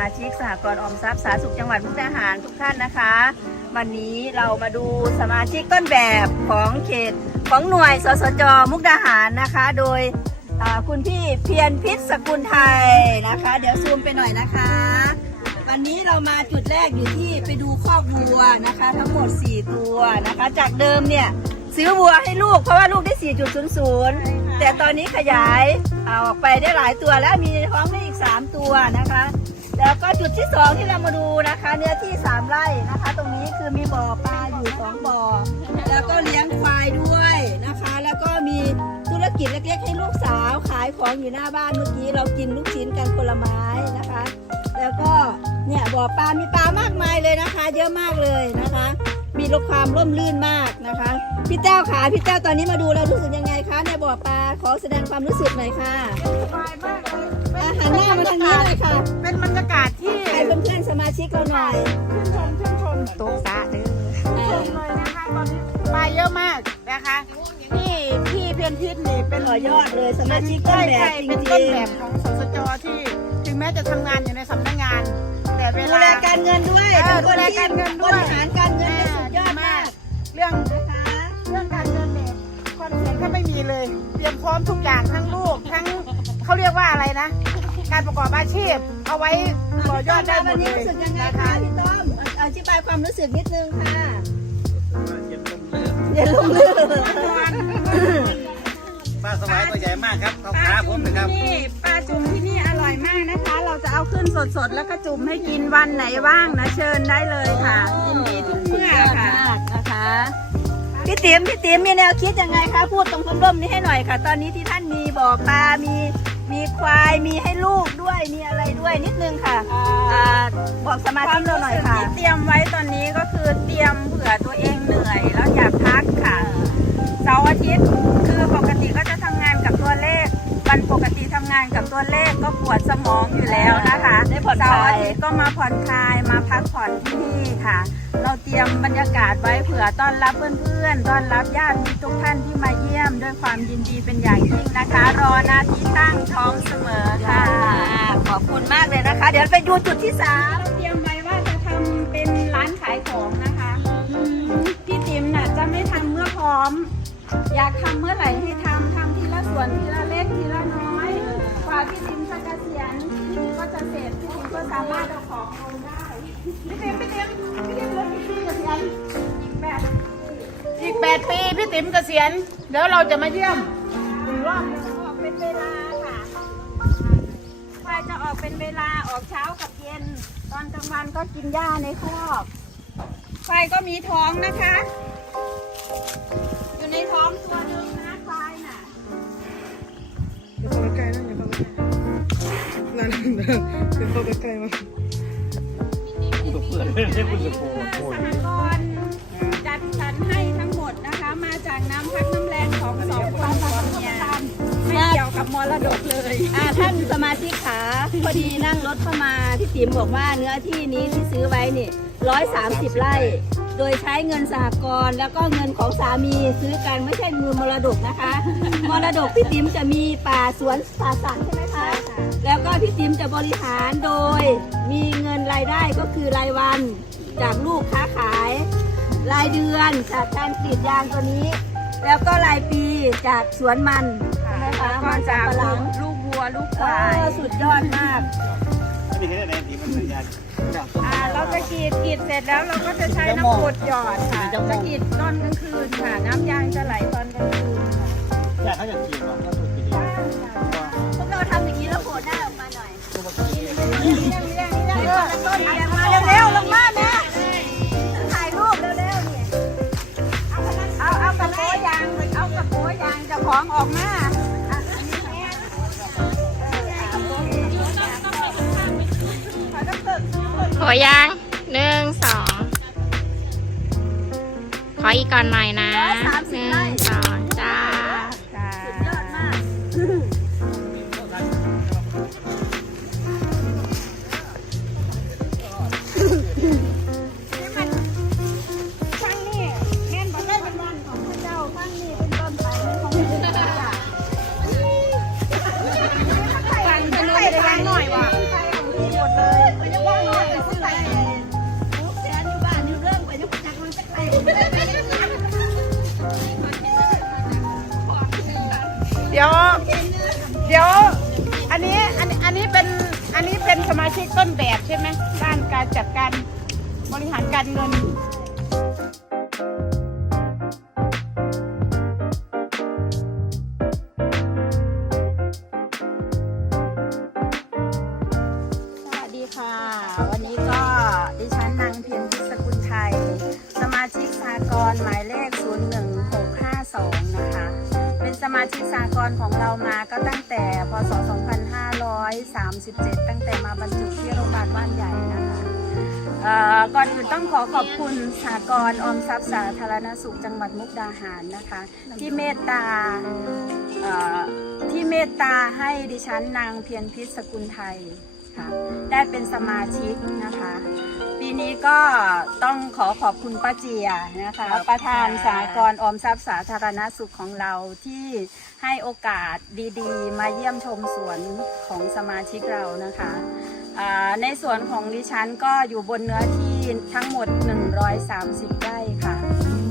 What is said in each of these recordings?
มาชิกสหกรณ์ออมทรัพย์สาธารณสุขจังหวัดมุกดาหารทุกท่านนะคะ วันนี้เรามาดูสมาชิกต้นแบบของเขตของหน่วยสสจมุกดาหารนะคะ โดยคุณพี่เพียรพิษสกุลไทยนะคะ เดี๋ยวซูมไปหน่อยนะคะ วันนี้เรามาจุดแรกอยู่ที่ไปดูคอกวัวนะคะ ทั้งหมด 4 ตัวนะคะ จากเดิมเนี่ยซื้อวัวให้ลูกเพราะว่าลูกได้ 4.00 แต่ตอนนี้ขยายเอาออกไปได้หลายตัวแล้วมีท้องได้อีก 3 ตัวนะคะ แล้วก็จุดที่2ที่เรามาดูนะคะ เนื้อที่3ไร่นะคะ ตรงนี้คือมีบ่อปลาอยู่2บ่อ แล้วก็เลี้ยงควายด้วยนะคะ แล้วก็มีธุรกิจเล็กๆให้ลูกสาวขายของอยู่หน้าบ้านเมื่อกี้เรากินลูกชิ้นกันคนละไม้นะคะ แล้วก็เนี่ยบ่อปลา มีปลามากมายเลยนะคะ เยอะมากเลยนะคะ มีรความร่มรื่นมากนะคะ พี่เจ้าขาพี่เจ้าตอนนี้มาดูแล้วรู้สึกยังไงคะในบ่อปลาขอแสดงความรู้สึกหน่อยค่ะสบายมากเลยอะหันหน้ามาทางนี้เลยค่ะเป็นบรรยากาศที่ให้เพื่อนๆสมาชิกเราหน่อยชื่นชมชื่นชมตกสะเด้อชื่นชมเลยนะคะตอนนี้ปลาเยอะมากนะคะพี่พี่เพียนพิษนี่เป็นต่อยอดเลยสมาชิกต้นใช่แบบใช่จเป็นริต้นงแบบของสสจที่ถึงแม้จะทำงานอยู่ในสำนักงาน แต่เวๆดูลาแลการเงินด้วยเออเป็นคนดูแลที่การเงินด้บวยริหารการเงิน รื่องนะคะเรื่องการเงินเนี่ยความเสี่ยงก็ไม่มีเลย เตรียมพร้อมทุกอย่างทั้งลูกทั้งเขาเรียกว่าอะไรนะ การประกอบอาชีพ เอาไว้ต่อยอดได้หมวัดนเลนี้ยรู้สึกยังไงนะคะคะพี่ต้อมอธิบายความรู้สึกนิดนึงค่ะเย็นลมเลือเย็นลงลื่นปลาสวายตัวใหญ่มากครับเขาขาผมนะครับนี่ปลาจุ่มที่นี่อร่อยมากนะคะ เราจะเอาขึ้นสดๆแล้วก็จุ่มให้กินวันไหนว่างนะเชิญได้เลยค่ะยินดีทุกเมื่อค่ะ ติ๋มพี่ติ๋มมีแนวคิดยังไงคะพูดตรงคำร่มนี้ให้หน่อยค่ะ ตอนนี้ที่ท่านมีบ่อปลา มีมีควายมีให้ลูกด้วยมีอะไรด้วยนิดนึงค่ะอ่าบอกสมาชิกเราหน่อยค่ะ ที่เตรียมไว้ตอนนี้ก็คือเตรียมเผื่อตัวเองเหนื่อยแล้วอยากพักค่ะเสาร์อาทิตย์คือปกติก็จะทำงานกับตัวเลขวันปกติทำ งานกับตัวเลขก็ปวดสมองอยู่แล้วนะคะได้ผ่อนคเสาลายร์อาทิตย์ก็มาผ่อนคลายมาพักผ่อนที่นี่ค่ะ เราเตรียมบรรยากาศไว้เผื่อต้อนรับเพื่อนๆต้อนรับญาติมิตรทุกท่านที่มาเยี่ยมด้วยความยินดีเป็นอย่างยิ่งนะคะ รอหน้าที่ตั้งท้องเสมอค่ะค่ะขอบคุณมากเลยนะคะ เดี๋ยวไปดูจุดที่สาม เราเตรียมไว้ว่าจะทำเป็นร้านขายของนะคะพี่ติ๋มน่ะจะไม่ทำเมื่อพร้อม อยากทำเมื่อไหร่ให้ทำทำทีละส่วนทีละเล็กทีละน้อยก ว่าพี่ติ๋มจะเกษียณพี่ติ๋มก็จะเสร็จพี่ติ๋มก็สามารถเอาของลงได้พี่ติ๋มพี่ติ๋มพี่ติ๋มเหลือกี่ปีเกษียณอีกแปดอีกแปดปีพี่ติ๋มเกษียณเดี๋ยวเราจะมาเยี่ยมรอบหนึ่งออกเป็นเวลาค่ะควายจะออกเป็นเวลาออกเช้ากับเย็น ตอนกลางวันก็กินหญ้าในคอกควายก็มีท้องนะคะ อยู่ในท้องตัวนึง นั่นนั่นเข้าใกล้ๆมันคุณตัวเปื่อนคุณตัวโผล่โผล่สหกรณ์จัดสรรให้ทั้งหมดนะคะ มาจากน้ำพักน้ำแรงของสองคนผัวเมียไม่เกี่ยวกับมรดกเลยอ่าท่านสมาชิกขาพอดีนั่งรถเข้ามาพี่ติ๋มบอกว่าเนื้อที่นี้ที่ซื้อไว้นี่ร้อยสามสิบไร่ โดยใช้เงินสหกรณ์แล้วก็เงินของสามีซื้อกันไม่ใช่มือมรดกนะคะ มรดกพี่ติ๋มจะมีป่าสวนป่าสักใช่ไหมคะ แล้วก็พี่ติ๋มจะบริหารโดย มีเงินรายได้ก็คือรายวันจากลูกค้าขาย รายเดือนจากการกรีดยางตัวนี้ แล้วก็รายปีจากสวนมันนะคะก็มันจากสำปะหลังลูกวัวลูกคเอวายอสุดยอดมากนี่แค่ไหนที่มันเป็นยาอ่าเราจะกรีดกรีดเสร็จแล้วเราก็จะใช้น้ำกรดหยอดค่ะจะกรีดตอนกลางคืนค่ะ น้ำยางจะไหลตอนกลางคืนค่ะยาเขาจะฉีดว่าเขาถูกกินดี ของออกมาขอยังหนึ่งสองขออีกก่อนหน่อยนะหนึ่งสอง นี้เป็นสมาชิกต้นแบบใช่ไหมด้านการจัดการบริหารการเงินสวัสดีค่ะวันนี้ก็ดิฉันนางเพียรพิสกุลไทยสมาชิกสากลหมายเลข 01652 นะคะ เป็นสมาชิกสากลของเรามาก็ตั้งแต่ พศ 2537 ตั้งแต่มาบรรจุที่โรงพยาบาลบ้านใหญ่นะคะก่อนอื่นต้องขอขอบคุณสากรออมทรัพย์สาธารณสุขจังหวัดมุกดาหารนะคะ ที่เมตตาที่เมตตาให้ดิฉันนางเพียรพิษสกุลไทย ค่ะ ได้เป็นสมาชิกนะคะ ปีนี้ก็ต้องขอขอบคุณป้าเจียนะคะประธานสากลออมทรัพย์สาธารณสุขของเราที่ให้โอกาสดีๆ มาเยี่ยมชมสวนของสมาชิกเรานะคะอ่าในสวนของดิฉันก็อยู่บนเนื้อที่ทั้งหมด 130 ไร่ค่ะ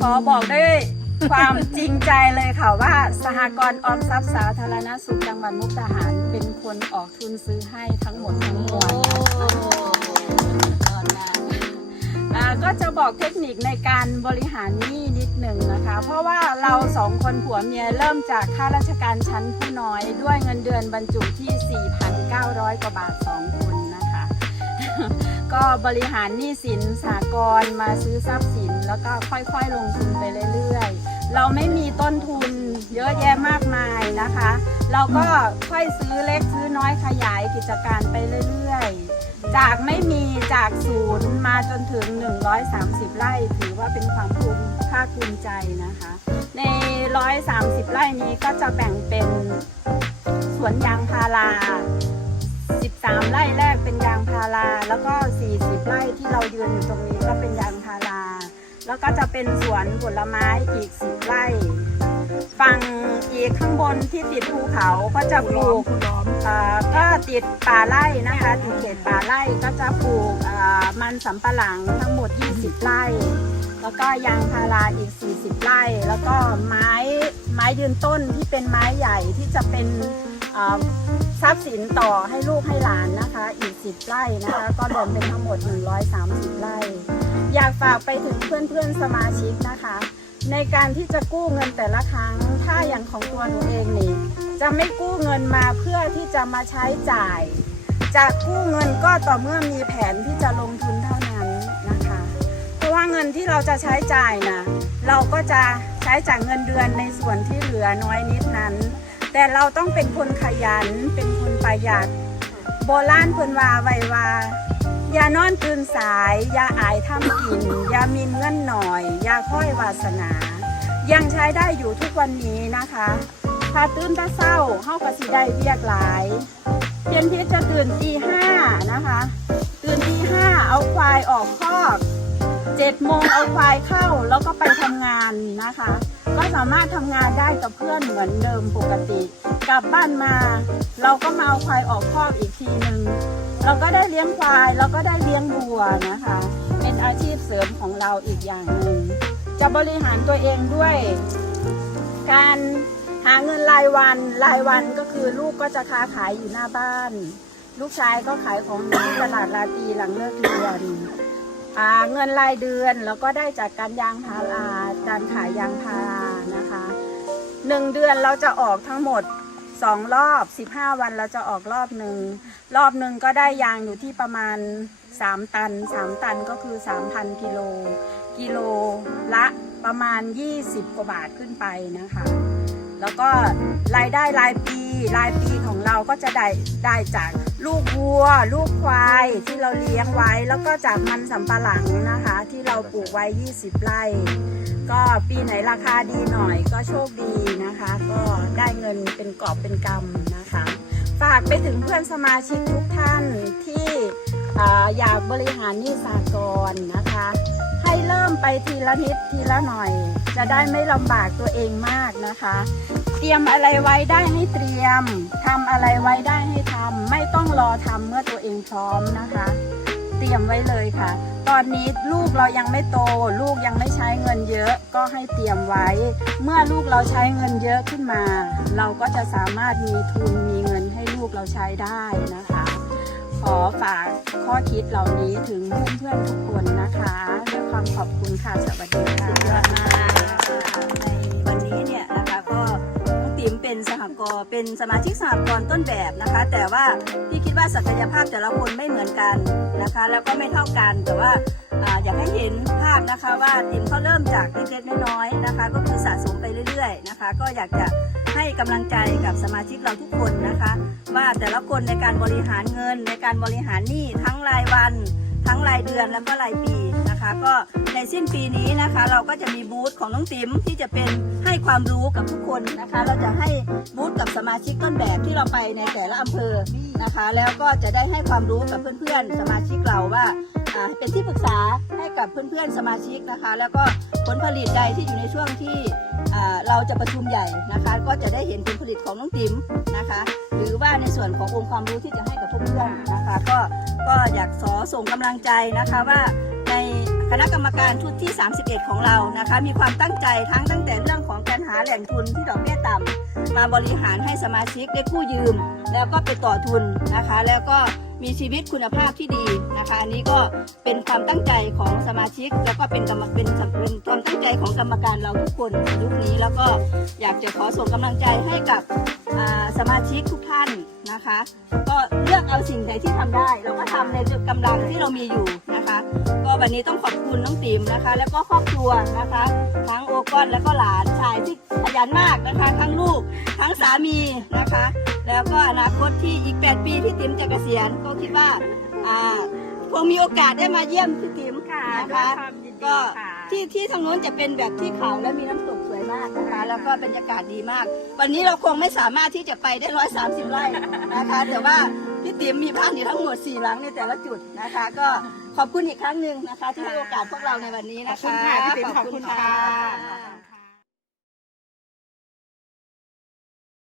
ขอบอกด้วย ความจริงใจเลยค่ะว่าสหกรณ์ออมทรัพย์สาธารณสุขจังหวัดมุกดาหาร เป็นคนออกทุนซื้อให้ทั้งหมดทั้งมวลอ่าก็จะบอกเทคนิคในการบริหารหนี้นิดหนึ่งนะคะ เพราะว่าเราสองคนผัวเมียเริ่มจากข้าราชการชั้นผู้น้อยด้วยเงินเดือนบรรจุที่ 4,900 กว่าบาท 2 คนนะคะ ก็บริหารหนี้สินสากลมาซื้อทรัพย์สิน แล้วก็ค่อยๆ ลงทุนไปเรื่อยๆ เราไม่มีต้นทุนเยอะแยะมากมายนะคะ เราก็ค่อยซื้อเล็กซื้อน้อยขยายกิจการไปเรื่อยๆ จากไม่มีจากศูนย์มาจนถึง 130 ไร่ ถือว่าเป็นความภูมิภาคภูมิใจนะคะ ใน 130 ไร่นี้ก็จะแบ่งเป็นสวนยางพารา 3ไร่แรกเป็นยางพารา แล้วก็ 40 ไร่ที่เรายืนอยู่ตรงนี้ก็เป็นยางพารา แล้วก็จะเป็นสวนผลไม้อีก 10 ไร่ ฝั่งอีกข้างบนที่ติดภูเขาก็จะปลูกก็ติดป่าไร่นะคะติดเขตป่าไร่ก็จะปลูกมันสำปะหลังทั้งหมด 20 ไร่ แล้วก็ยางพาราอีก 40 ไร่ แล้วก็ไม้ไม้ยืนต้นที่เป็นไม้ใหญ่ที่จะเป็น ทรัพย์สินต่อให้ลูกให้หลานนะคะ อีก 10 ไร่นะคะ ก็รวมเป็นทั้งหมด 130 ไร่ อยากฝากไปถึงเพื่อนๆสมาชิกนะคะ ในการที่จะกู้เงินแต่ละครั้ง ถ้าอย่างของตัวหนูเองนี่จะไม่กู้เงินมาเพื่อที่จะมาใช้จ่าย จะกู้เงินก็ต่อเมื่อมีแผนที่จะลงทุนเท่านั้นนะคะ เพราะว่าเงินที่เราจะใช้จ่ายนะเราก็จะใช้จากเงินเดือนในส่วนที่เหลือน้อยนิดนั้น แต่เราต้องเป็นคนขยัน เป็นคนประหยัด โบราณเพิ่นว่าไว้ว่า อย่านอนตื่นสาย อย่าอายทำกิน อย่ามีเงินหน่อย อย่าค่อยวาสนา ยังใช้ได้อยู่ทุกวันนี้นะคะ ถ้าตื่นแต่เศร้าเฮาก็สิได้เรียกหลายเพียนพิษจะตื่นตีห้านะคะ ตื่นตีห้าเอาควายออกคอกเจ็ดโมงเอาควายเข้าแล้วก็ไปทำงานนะคะ ก็สามารถทำงานได้กับเพื่อนเหมือนเดิมปกติ กลับบ้านมา เราก็มาเอาควายออกคอกอีกทีหนึ่งเราก็ได้เลี้ยงควายแล้วก็ได้เลี้ยงวัวนะคะ เป็นอาชีพเสริมของเราอีกอย่างหนึ่งจะบริหารตัวเองด้วย การหาเงินรายวันรายวันก็คือลูกก็จะค้าขายอยู่หน้าบ้าน ลูกชายก็ขายของอยู่ที่ตลาดลาตีหลังเลิกเรียน เงินรายเดือนแล้วก็ได้จากการยางพาราการขายยางพารานะคะหนึ่งเดือนเราจะออกทั้งหมดสองรอบ15วันเราจะออกรอบหนึ่งรอบหนึ่งก็ได้ยางอยู่ที่ประมาณ3ตัน3ตันก็คือ3,000กิโลกิโลละประมาณ20กว่าบาทขึ้นไปนะคะ แล้วก็รายได้รายปีรายปีของเราก็จะได้ได้จากลูกวัว ลูกควายที่เราเลี้ยงไว้ แล้วก็จากมันสำปะหลังนะคะ ที่เราปลูกไว้ 20 ไร่ ก็ปีไหนราคาดีหน่อยก็โชคดีนะคะ ก็ได้เงินเป็นกอบเป็นกำนะคะ ฝากไปถึงเพื่อนสมาชิกทุกท่านที่ออยากบริหารนี้สากลนะคะ ให้เริ่มไปทีละนิดทีละหน่อย จะได้ไม่ลำบากตัวเองมากนะคะ เตรียมอะไรไว้ได้ให้เตรียมทำอะไรไว้ได้ให้ทำไม่ต้องรอทำเมื่อตัวเองพร้อมนะคะ เตรียมไว้เลยค่ะ ตอนนี้ลูกเรายังไม่โต ลูกยังไม่ใช้เงินเยอะ ก็ให้เตรียมไว้ เมื่อลูกเราใช้เงินเยอะขึ้นมา เราก็จะสามารถมีทุนมีเงินให้ลูกเราใช้ได้นะคะขอฝากข้อคิดเหล่านี้ถึงเพื่อนๆทุกคนนะคะด้วยความขอบคุณค่ะ สวัสดีค่ะ ในวันนี้เนี่ยนะคะก็น้องติ๋มเป็นสหกรณ์เป็นสมาชิกสหกรณ์ต้นแบบนะคะ แต่ว่าพี่คิดว่าศักยภาพแต่ละคนไม่เหมือนกันนะคะ แล้วก็ไม่เท่ากันแต่ว่าอาอยากให้เห็นภาพนะคะว่าติ๋มเขาเริ่มจากเล็กๆน้อยๆนะคะ ก็คือสะสมไปเรื่อยๆนะคะ ก็อยากจะให้กำลังใจกับสมาชิกเราทุกคนนะคะ ว่าแต่ละคนในการบริหารเงินในการบริหารหนี้ทั้งรายวัน ทั้งรายเดือนแล้วก็รายปีนะคะ ก็ในสิ้นปีนี้นะคะ เราก็จะมีบูธของน้องติ๋มที่จะเป็นให้ความรู้กับทุกคนนะคะ เราจะให้บูธกับสมาชิกต้นแบบที่เราไปในแต่ละอำเภอนะคะ แล้วก็จะได้ให้ความรู้กับเพื่อนๆ สมาชิกเราว่าเป็นที่ปรึกษาให้กับเพื่อนๆสมาชิกนะคะ แล้วก็ผลผลิตใดที่อยู่ในช่วงที่ เราจะประชุมใหญ่นะคะ ก็จะได้เห็นผลผลิตของน้องติ๋มนะคะ หรือว่าในส่วนขององค์ความรู้ที่จะให้กับเพื่อนๆนะคะ ก็ก็อยากขอส่งกำลังใจนะคะว่าในคณะกรรมการชุดที่ 31 ของเรานะคะ มีความตั้งใจทั้งตั้งแต่เรื่องของการหาแหล่งทุนที่ดอกเบี้ยต่ำมาบริหารให้สมาชิกได้กู้ยืม แล้วก็ไปต่อทุนนะคะ แล้วก็ มีชีวิตคุณภาพที่ดีนะคะ อันนี้ก็เป็นความตั้งใจของสมาชิก แล้วก็เป็นกรรมเป็นเป็นความตั้งใจของกรรมการเราทุกคนในยุคนี้ แล้วก็อยากจะขอส่งกำลังใจให้กับสมาชิกทุกท่านนะคะ ก็เลือกเอาสิ่งใดที่ทำได้แล้วก็ทำในกำลังที่เรามีอยู่นะคะ ก็วันนี้ต้องขอบคุณน้องติ๋มนะคะ แล้วก็ครอบครัวนะคะ ทั้งโอกอนแล้วก็หลานชายที่ขยันมากนะคะ ทั้งลูกทั้งสามีนะคะ แล้วก็อนาคตที่อีก 8 ปีที่ติ๋มจะเกษียณก็คิดว่าอ่าคงมีโอกาสได้มาเยี่ยมพี่ติ๋มค่ะนะด้วยคะความยินดีก็ค่ะ ที่ที่ทางโน้นจะเป็นแบบที่เขาและมีน้ำตกสวยมากนะคะแล้วก็บรรยากาศดีมาก วันนี้เราคงไม่สามารถที่จะไปได้ร้อยสามสิบไร่นะคะ แต่ว่าพี่ติ๋มมีบ้านอยู่ทั้งหมดสี่หลังในแต่ละจุดนะคะ ก็ขอบคุณอีกครั้งหนึ่งนะคะ ที่ให้โอกาสพวกเราในวันนี้นะคะขอบคุณค่ะพี่ติ๋มขอบคุณค่ะค่ะ